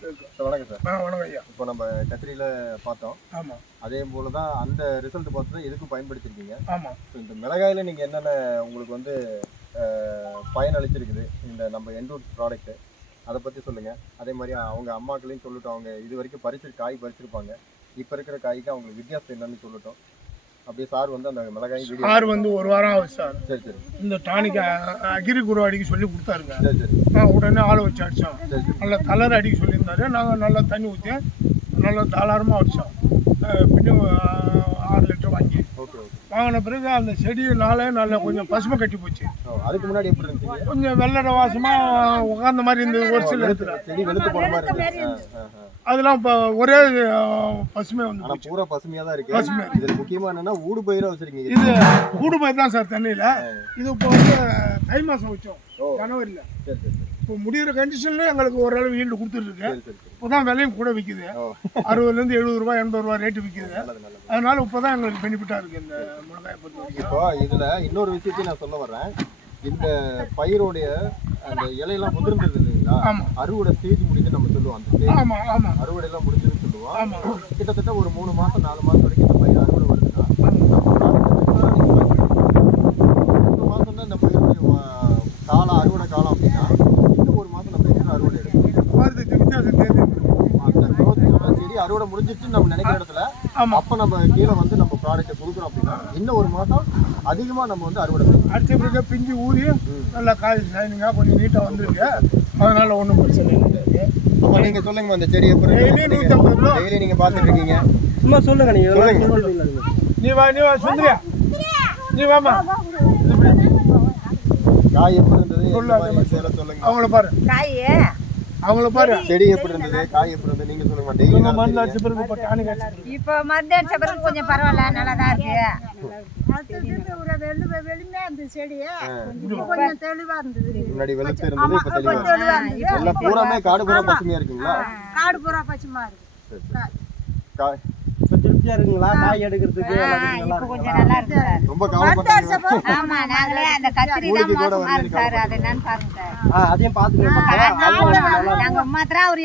Sir வணக்கம் sir. வணக்கம் ஐயா. இப்போ நம்ம கத்திரியில் பார்த்தோம். ஆமாம். அதே போல் தான் அந்த ரிசல்ட் பார்த்து தான் இதுக்கும் பயன்படுத்திருக்கீங்க. ஆமாம். ஸோ இந்த மிளகாயில் நீங்கள் என்னென்ன உங்களுக்கு வந்து பயன் அளிச்சிருக்குது இந்த நம்ம என்ரூட் ப்ராடக்ட்டு, அதை பற்றி சொல்லுங்கள். அதே மாதிரி அவங்க அம்மாக்களையும் சொல்லட்டும், அவங்க இது வரைக்கும் காய் பறிச்சிருப்பாங்க. இப்போ இருக்கிற காய்க்கு அவங்களுக்கு வித்தியாசம் என்னன்னு சொல்லட்டும். அப்படியே சார் வந்து அந்த மிளகாய் சார் வந்து ஒரு வாரம் ஆகுது சார். சரி சரி. இந்த டானிக் அகிரி குரு அடிக்க சொல்லி கொடுத்தாருங்க. சரி சரி. உடனே ஆளை வச்சு அடித்தோம். நல்லா தளர் அடிக்க சொல்லியிருந்தாரு. நாங்கள் நல்லா தண்ணி ஊற்றி நல்லா தாளாரமாக அடித்தோம். பின்னும் 6 லிட்டர் வாங்கி வாங்கின பிறகு அந்த செடி நல்லா கொஞ்சம் பசுமை கட்டி போச்சு. அதுக்கு முன்னாடி எப்படி இருந்துச்சு? கொஞ்சம் வெள்ளட வாசமாக உட்கார்ந்த மாதிரி இருந்தது. ஒரு சில செடி வெளுத்து போன மாதிரி இருந்துச்சு. அதெல்லாம் இப்போ ஒரே பசுமை வந்து பூரா பசுமையாக தான் இருக்கு. பசுமை இதில் முக்கியமாக என்னன்னா ஊடு பயிராக வச்சிருக்கீங்க. இது ஊடு பயிர் தான் சார் தண்ணியில். இது இப்போ வந்து தை மாதம் வச்சோம், ஜனவரியில். சரி சரி. இப்போ முடிகிற கண்டிஷன்ல எங்களுக்கு ஓரளவு ஈல்டு கொடுத்துருக்கு. இப்போ தான் விலையும் கூட விற்கிது. 60லேருந்து 70 ரூபா 80 ரூபா ரேட்டு விற்கிது. அதனால இப்போ தான் எங்களுக்கு பெனிஃபிட்டாக இருக்குது இந்த மிளகாயை பொறுத்த வரைக்கும். இப்போ இதில் இன்னொரு விஷயத்தையும் நான் சொல்ல வர்றேன். இந்த பயிரோடைய அந்த இலையெல்லாம் முதிர்ந்தது இல்லைங்களா? அறுவடை ஸ்டேஜ் முடிஞ்சு நம்ம சொல்லுவோம். அந்த ஸ்டேஜ் அறுவடையெல்லாம் முடிஞ்சதுன்னு சொல்லுவோம். கிட்டத்தட்ட ஒரு 3 மாதம் 4 மாதம் வரைக்கும் இந்த பயிர் அறுவடை வருதுன்னா 3 மாதம் தான் இந்த பயிரோடைய காலம், அறுவடை காலம். அப்படின்னா இன்னும் 1 மாதம் நம்ம எக்ஸ்ட்ரா அறுவடை எடுக்கணும். அந்த செடி அறுவடை முடிஞ்சிட்டு நம்ம நினைக்கிற இடத்துல அப்போ நம்ம கீழே வந்து நம்ம ப்ராடக்ட்டை கொடுக்குறோம் அப்படின்னா இன்னும் 1 மாதம் அதிகமாக நம்ம வந்து அறுவடை செய்யணும். அடுத்த பிறகு பிஞ்சு ஊறி நல்லா காய் ஷைனிங்காக கொஞ்சம் நீட்டாக வந்துருக்கு. அதனால ஒன்றும் பிரச்சனை இல்லை. அப்போ நீங்கள் சொல்லுங்கம்மா, இந்த செடி எப்படி டெய்லி நீங்கள் பார்த்துட்டு இருக்கீங்க? சும்மா சொல்லுங்க. நீ வா சுந்தரியா, நீ வாமா. காய் எப்படி இருந்தது சொல்லுங்க. அவங்கள பாரு, அவங்கள பாரு. செடி எப்படி இருந்தது, காய் எப்படி இருந்தது நீங்க சொல்லுங்க. டெய்லி மருந்து அடிச்ச பிறகு இப்போ மருந்து அடிச்ச பிறகு கொஞ்சம் பரவாயில்ல, நல்லா தான் இருக்கு. முன்னாடி வெளுத்து இருந்தது, இப்போ தெளிவா இருக்கு. எல்லாம் பூராமே காடு பூரா பசுமையா இருக்குங்களா? காடு பூரா பசுமையா இருக்கு. காய் திருப்தியா இருக்குங்களா? காய் எடுக்கிறதுக்கு இப்போ கொஞ்சம் நல்லா இருக்கு சார். ரொம்ப கவலைப்பட்டாங்க. ஆமா, நாங்களே அந்த கத்திரி தான் மோசமா இருக்கு சார். அது என்னன்னு பாருங்க சார். அதையும் பாத்துக்கோங்க. நாங்க மாத்திரம் அவர்